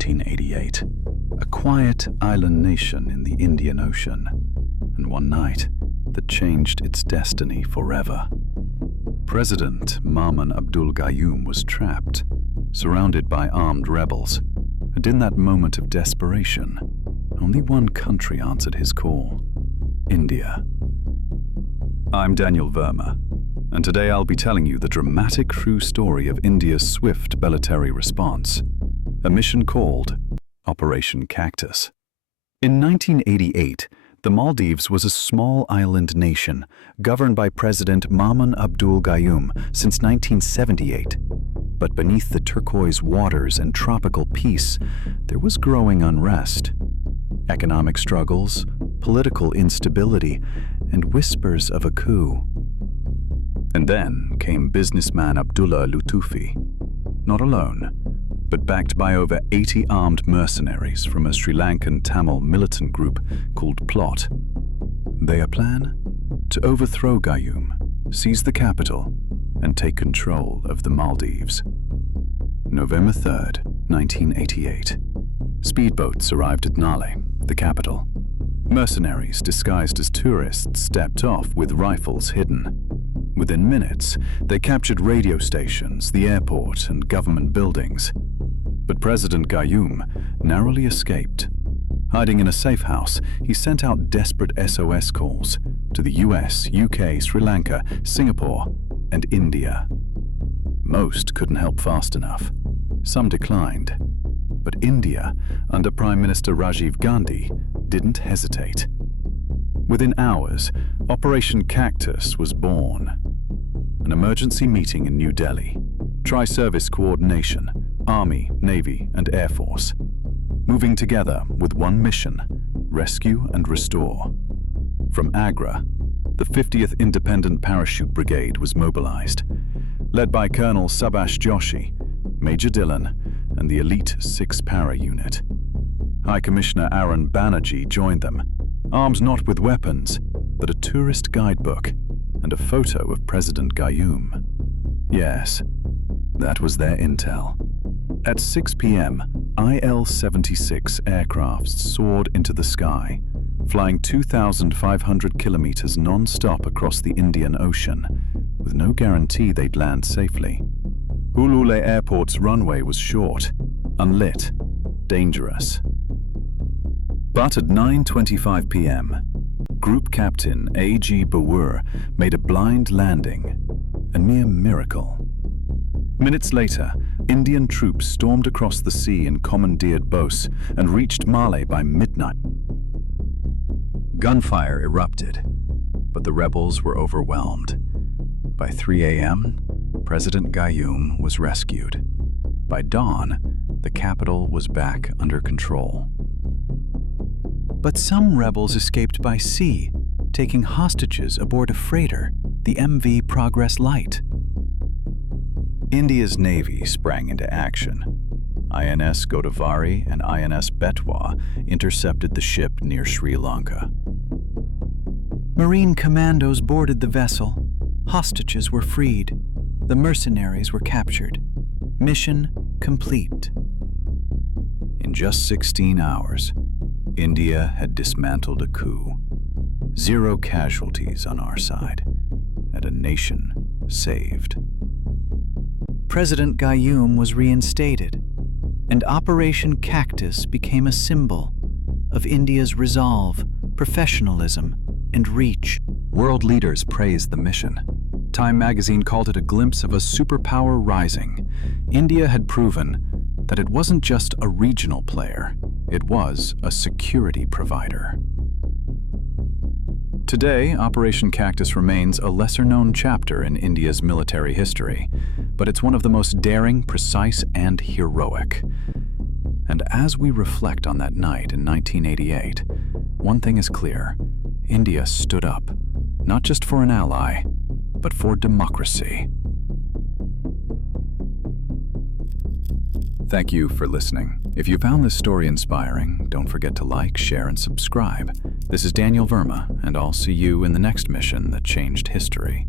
1988. A quiet island nation in the Indian Ocean, and one night that changed its destiny forever. President Maman Abdul Gayoom was trapped, surrounded by armed rebels, and in that moment of desperation, only one country answered his call: India. I'm Daniel Verma, and today I'll be telling you the dramatic true story of India's swift military response, a mission called Operation Cactus. In 1988, the Maldives was a small island nation governed by President Maman Abdul Gayoom since 1978. But beneath the turquoise waters and tropical peace, there was growing unrest. Economic struggles, political instability, and whispers of a coup. And then came businessman Abdullah Lutufi, not alone, but backed by over 80 armed mercenaries from a Sri Lankan Tamil militant group called Plot. Their plan? To overthrow Gayoom, seize the capital, and take control of the Maldives. November 3rd, 1988. Speedboats arrived at Nale, the capital. Mercenaries disguised as tourists stepped off with rifles hidden. Within minutes, they captured radio stations, the airport, and government buildings. But President Gayoom narrowly escaped. Hiding in a safe house, he sent out desperate SOS calls to the US, UK, Sri Lanka, Singapore, and India. Most couldn't help fast enough. Some declined. But India, under Prime Minister Rajiv Gandhi, didn't hesitate. Within hours, Operation Cactus was born. An emergency meeting in New Delhi, tri-service coordination, Army, Navy, and Air Force, moving together with one mission: rescue and restore. From Agra, the 50th Independent Parachute Brigade was mobilized, led by Colonel Subhash Joshi, Major Dillon, and the elite 6 Para unit. High Commissioner Arun Banerjee joined them, armed not with weapons, but a tourist guidebook and a photo of President Gayoom. Yes, that was their intel. At 6 p.m., IL-76 aircrafts soared into the sky, flying 2,500 kilometers non-stop across the Indian Ocean, with no guarantee they'd land safely. Ulule Airport's runway was short, unlit, dangerous. But at 9:25 p.m., Group Captain A.G. Bawur made a blind landing, a near miracle. Minutes later, Indian troops stormed across the sea in commandeered boats and reached Malé by midnight. Gunfire erupted, but the rebels were overwhelmed. By 3 a.m., President Gayoom was rescued. By dawn, the capital was back under control. But some rebels escaped by sea, taking hostages aboard a freighter, the MV Progress Light. India's Navy sprang into action. INS Godavari and INS Betwa intercepted the ship near Sri Lanka. Marine commandos boarded the vessel. Hostages were freed. The mercenaries were captured. Mission complete. In just 16 hours, India had dismantled a coup. 0 casualties on our side, and a nation saved. President Gayoom was reinstated, and Operation Cactus became a symbol of India's resolve, professionalism, and reach. World leaders praised the mission. Time magazine called it a glimpse of a superpower rising. India had proven that it wasn't just a regional player, it was a security provider. Today, Operation Cactus remains a lesser-known chapter in India's military history, but it's one of the most daring, precise, and heroic. And as we reflect on that night in 1988, one thing is clear: India stood up, not just for an ally, but for democracy. Thank you for listening. If you found this story inspiring, don't forget to like, share, and subscribe. This is Daniel Verma, and I'll see you in the next mission that changed history.